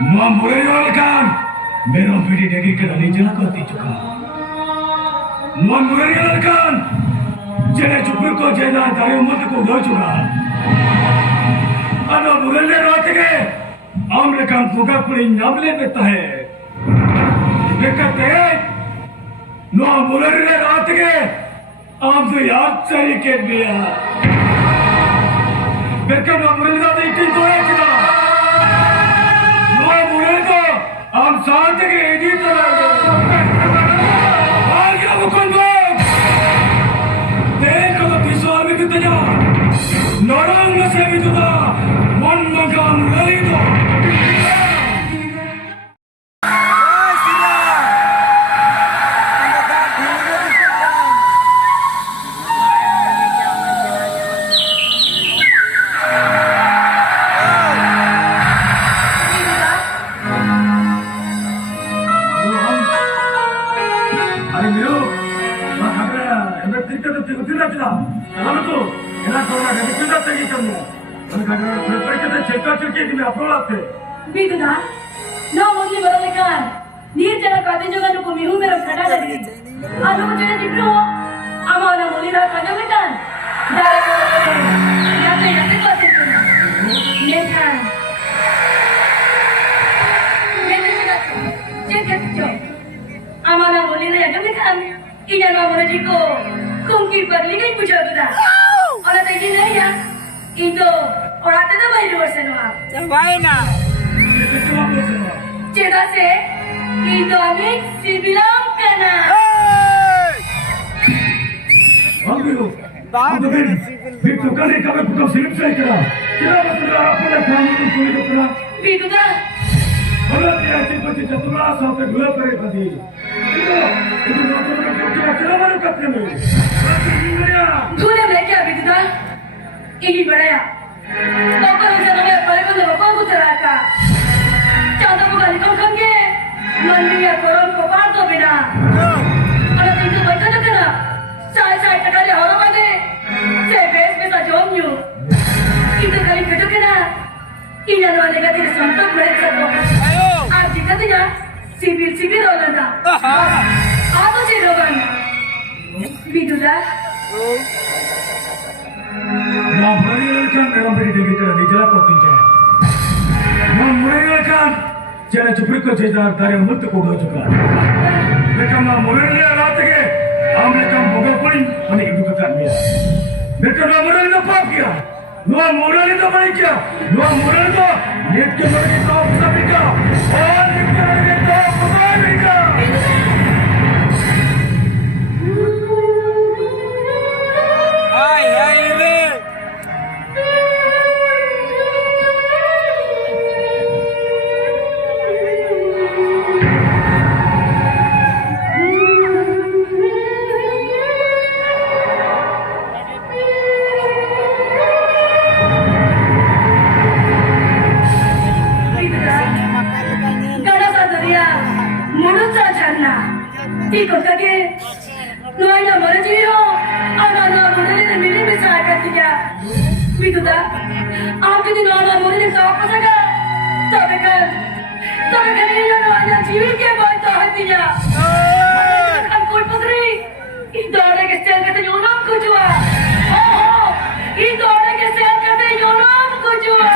Mau mulai kan? Merong BIDU degi ke dalam jalan kau tijukan. Mau mulai kan? Jadi cukup kau jalan dari umat kau dah juga. Ano mulai रात के Amre kan buka kuring namle beta hai. Mereka teh, no mulai रात के आम तो याद चली के बिया. Mereka no mulai रात itu tu है kita. No mulai tu आम साथ के ini तरह. आगे बुकन बग. देखो तो पिसवार में कितना जा. Norong Mese BIDU Da Mon Bhanga Murali do. Ayo Miru, mak kabar, ember tiga tu tiga tidak tidak. Lalu tu, enak orang ada tidak lagi kamu. Kalau kabar mereka kita cerita cerita ini apa tu? BIDU Da, no mungkin berlekan. Dia cara kata juga tu kami hu mereka kada lagi. Alu macam ni bro, amana muli dah kada lekan. Dah, yatra kau tu. Lekan. Mereka cakap, cakap tu. Amana muli dah kada lekan. Ina nama orang jiko, kongki perli ni puja kita. Orang tak ini ya, itu orang tu dah bayi dua senwa. Baik na. Cita se, itu amik si bilang kena. Miru, apa ben? BIDU kali kami bukan film saya kira. Kita betul apa nak kami itu kulit kira. BIDU Da, Kalau tidak cepat cepat tu lah sampai gula pergi tadi. Itu nonton kita mana katnya ni? धूले में क्या BIDU Da? ini बड़ा तो को इसे नवे परे को नवे को बुतरा का चांदा को गाली कम कम के मंदिर कोरोन को पार तो बिना अरे BIDU बच्चा तो करा साल साल टका ले हरो बने से बेस में सा जोम you itu kali kedua kena ini anu ada kati santak mereka tu आज दिक्कत है सिविल सिविल होना था आप उसे रोgan BIDU Da Mau mulai kan merong BIDU degi ke dalam jalan kau tijukan. Mau mulai kan? Jadi cukup kau jalan dari umat kau dah juga. Mereka mau mulai रात के Amre kan buka kuring mana ibu kekan dia. Mereka mau mulai apa kia? Mau mulai itu apa kia? Mau mulai itu net ke mana kita apa kita? Oh net ke mana kita apa kita? Hai hai re. BIDU Da, kada sadaria, mulut sajarna. Ikut kaki, nuanya mana jiyo, anak-anak muda ni mili besar katinya. BIDU Da, आप यदि normal मोरी ने साफ कर सका, तबे कर ये normal जीवन के बाद तो है तिया। हम कोई पकड़ी, इस दौरे के सेल करते यूनाम कुछ हुआ। इस दौरे के सेल करते यूनाम कुछ हुआ।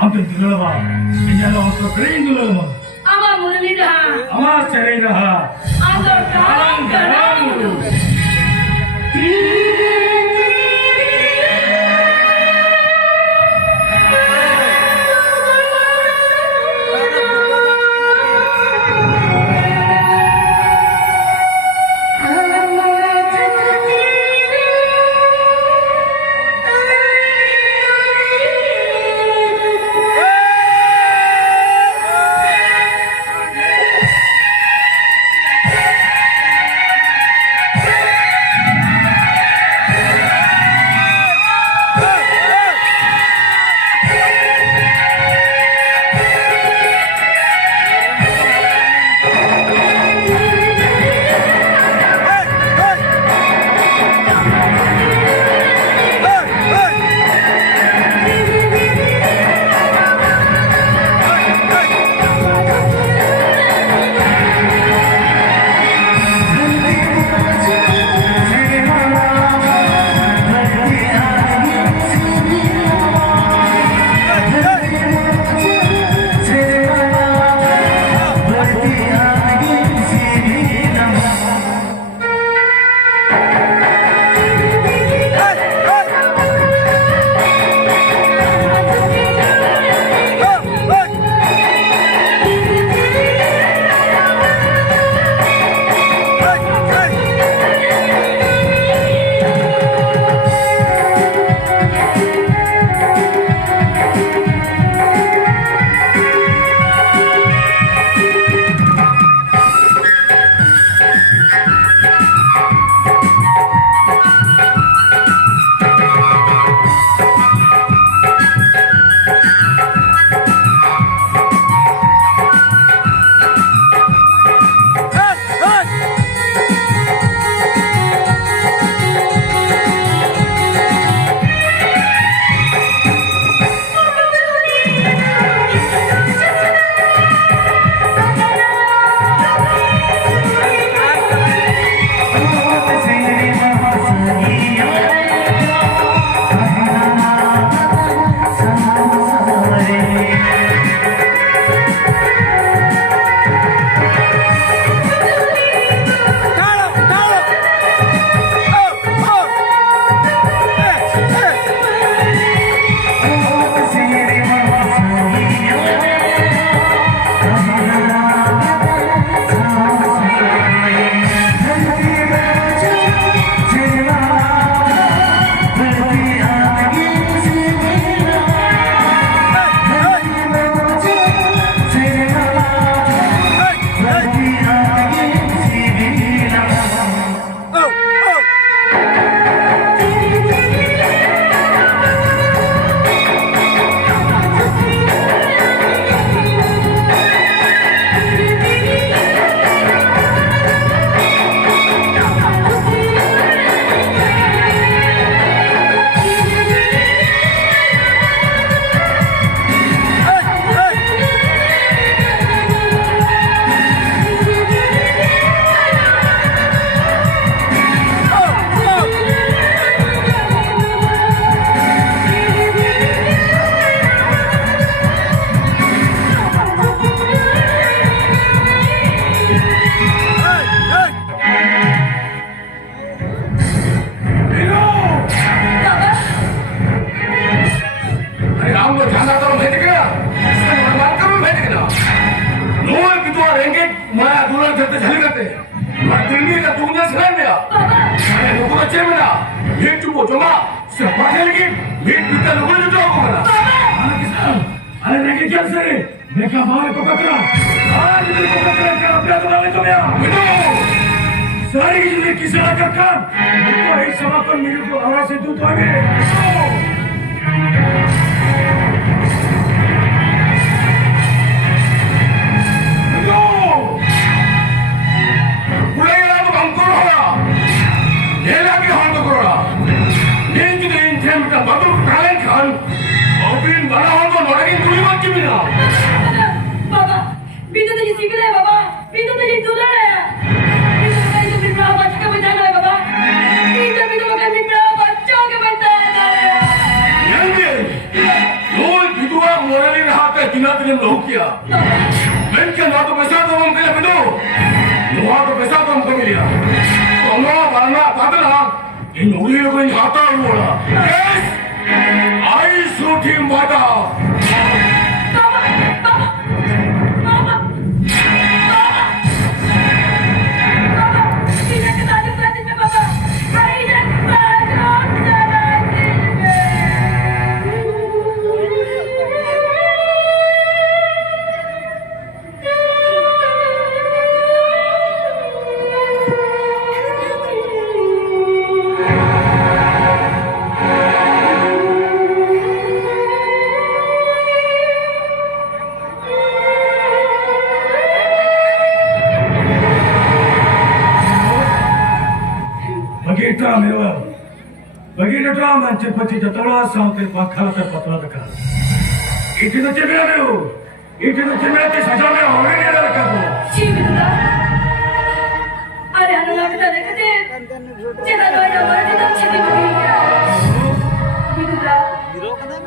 Ampun dulu lah, ini adalah untuk kering dulu lah. Ama murni dah. Ama cerai dah. Ama garang dulu. Hit cukup coba. Siapa lagi? Hit kita lupa itu aku mana? Anak kita, anak lagi kian seri. Mereka malah kau kata. Jadi kau kata kerana berapa malam itu ya? Betul. Sehari ini kisah akan. Kau ini sama pun minum tu arah itu tu aja. Baba, Bidu tu jadi sipil है Baba, Bidu tu jadi दुल्हन है. Bidu का itu बिना बच्चा के बचाना है Baba. Bidu का बिना बच्चा के बचाना है. Yang ni, loh Bidu a morali raha था कितना दिन लोग किया. मैंने ना तो पैसा तो हम कहीं Bidu, ना तो पैसा तो हमको मिला. तो ना बारना पागल इन उड़ी लोगों ने खाता हुआ. Yes, I shoot him bada. Begitu drama cepet jatuh sampai bakal terpatah dekat. Itu tu cemil tu, itu tu cemil tu saja me orang ni ada dekat tu. Cium itu dah. Ada anak lagi tak dekat ni. Cina tu ada orang ni tak cium itu dia. Itu dah.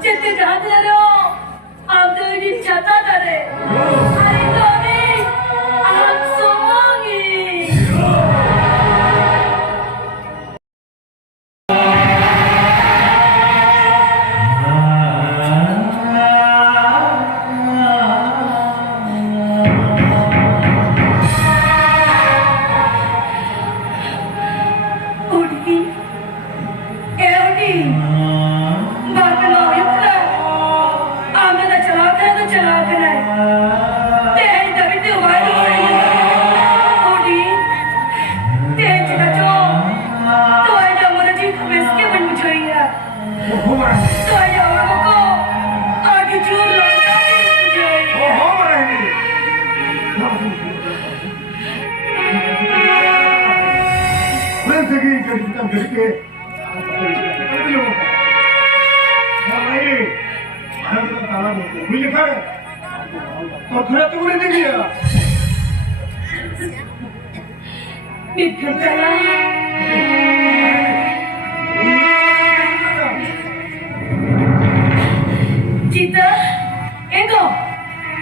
Cete jahat ni ada. Am tu ini jatuh dah. Hari tu ni am semangi. Cita, ego,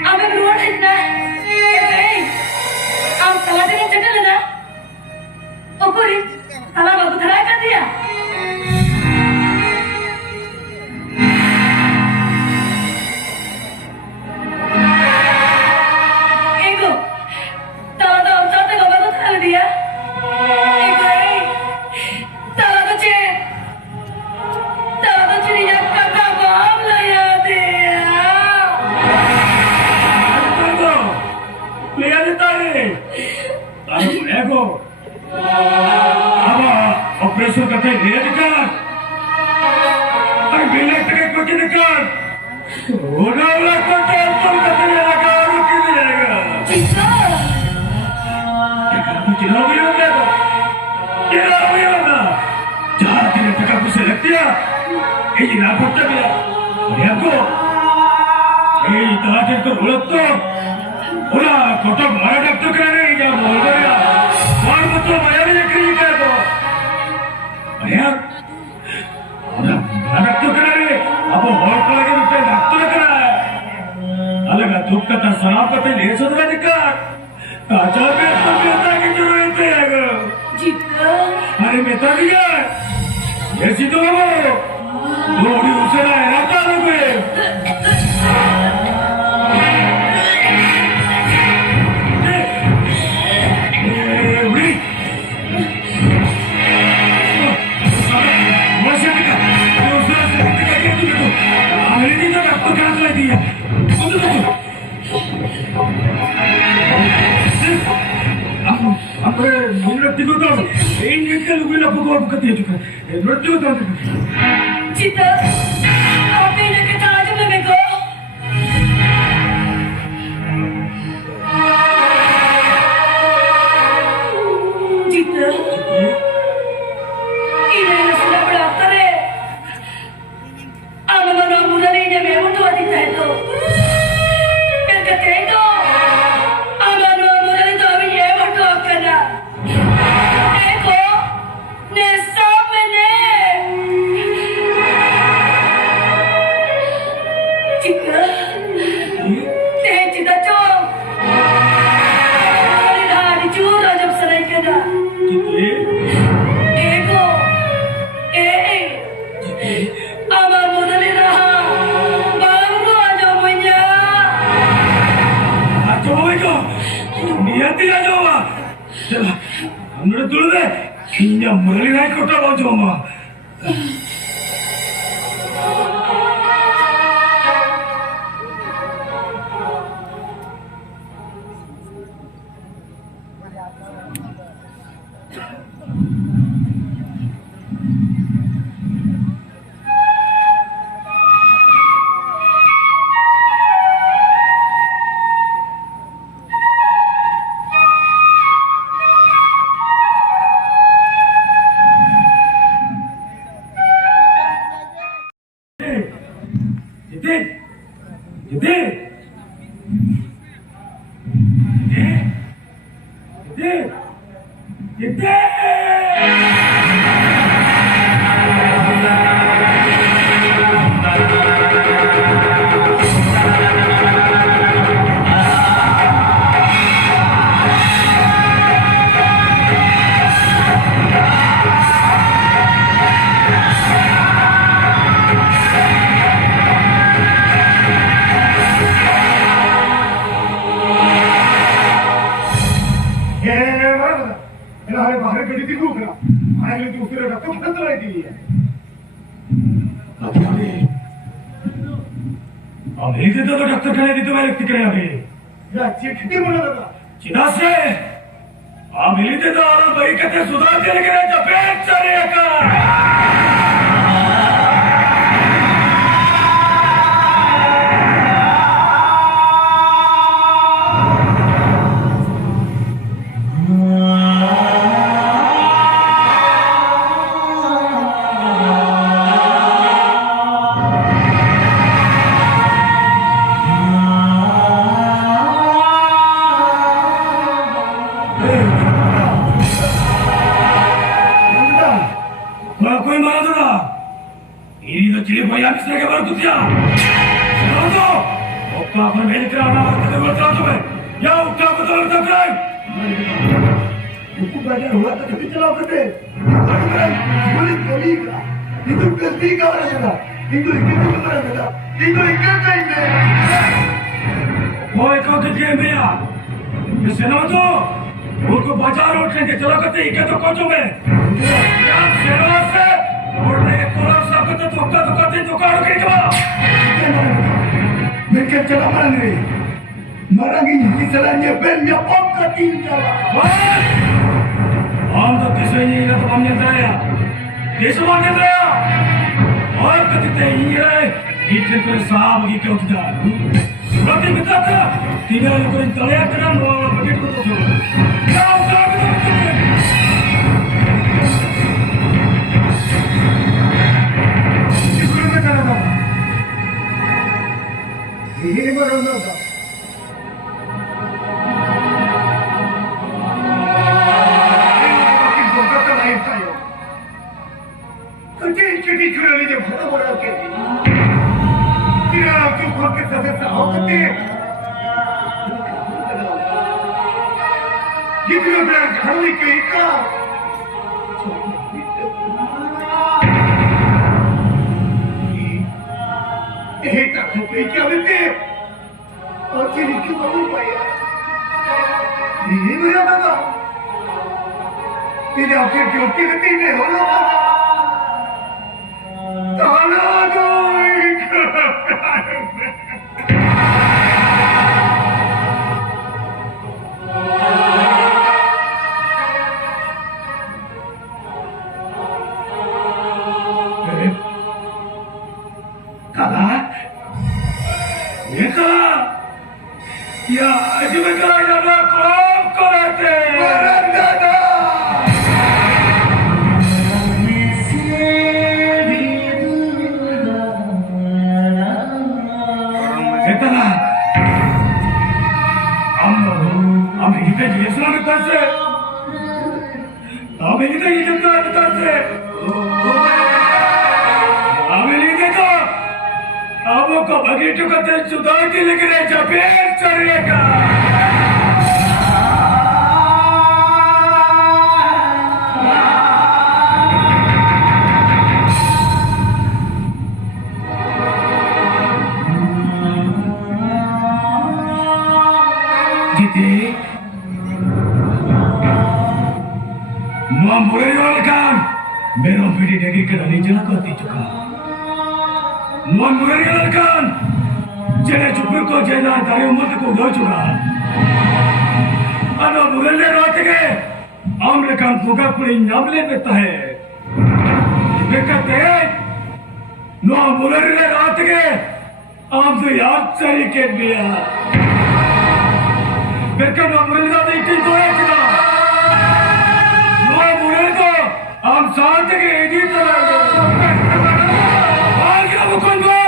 ame keluar na. Am salah dengan cakap na. Okori, salah bagus terai kan dia. Ego, salah dah sampai kau bagus terai dia. Ego, salah tu cek. Salah tu ceri yang kata bom lah ya dia. Lihat itu ni. Ego. Apa operasi kata dia dekat. Ay bilang tak ikut dekat. Orang kata apa kata dia dekat rugi dia. Cita. Kamu tidak boleh begitu. Tidak boleh begitu. Jangan tidak dekat bisa dia. Ini nak apa dia? Ego. Ini terakhir tu ulat tu. Ulah kota mana doktor kerana ini jangan bodoh ya. Orang betul bayar ni kerja kita tu. Ayah, udah doktor kerana ni. Apa orang lagi doktor doktor kerana? Alag atuk kata salah pati ni sudah dekat. Ajar betul betul kita itu ya. Cita. Hari meta dia. Yesi tu apa? Lori usara rata lagi. lugu la buku buku dia juga. Murti tu. Cita, apa yang kita ajar mereka? Cita, ini yang sudah berakhir. Anak-anak muda ini memang tu adik saya tu. Berkata itu, anak-anak muda itu kami yang berdoakan. Eko, nesam ne. Cita, cita cong. Hari hari curah jam serai kena. Eko, amal modal raha, baru aja punya. Ajo itu, niat dia aja. Celah, ambil dulu deh. Ini murali naik kota baca mah. Ini tu doktor kena itu balik tikernya ni. Ya, cik mana dah? Cina se, ini tu orang baik kata sudah dia kena capek cari akar. habis lagi baru kutia. Sekarang tu, oka akan berikrar anak kita berteratur. Ya, oka betul betul keren. Buku belajar huat tapi celah betul. Keren, boleh kali lah. Itu ketiga orang sana. Itu orang sana. Itu ikan kain deh. Boy kau kerja dia. Sekarang tu, उनको बाजार उठने के चला करते ही क्या तो कोचों में यार शेरों से और एक कोरस ना करते तो करते तो कारो के क्या मैं क्या चला मारने मरांगी ये चलाने पे मैं पॉप का तीन चला हम तो किसी नहीं का तो मान्य था किसी मान्य था और कहते ही है इतने तो साहब की क्यों था रोटी कितना था तीन लोगों ने तलिया करना नोरा बकेट को तो ये मरना था कि बोका का लाइफ था यो कटे चिटी चुराली ने भरा भरा के तेरा क्यों खोल के सदस्य आओ कटे ये भी मेरा घर में कहीं का ये तक कोई क्या बोलते और चीनी क्यों बोल पाया ये मेरा बाबा तेरे आपके ड्यूटी करते नहीं हो ना ताला दो या अजमेरा याला काम करते दादा चला आम्ही इथे येसला करते आम्ही इथे येसला करते आम्ही इथे तो आपको बगीचों का तेज जुदा की लेकर चपेट चढ़ेगा जीते मुआ मुरे वाला काम मेरो पीढ़ी डेगी के डाली जना करती चुका मन मुररियालkan jene chupur ko jena dari umut ko do chuka ano muralle raat ke amre kan buga puri namle beta hai dekate no muralle raat ke aam to yaad chari ke diya beka no muralle da ikki do ekda no muralle to aam saat ke edi tarah aa gya mukund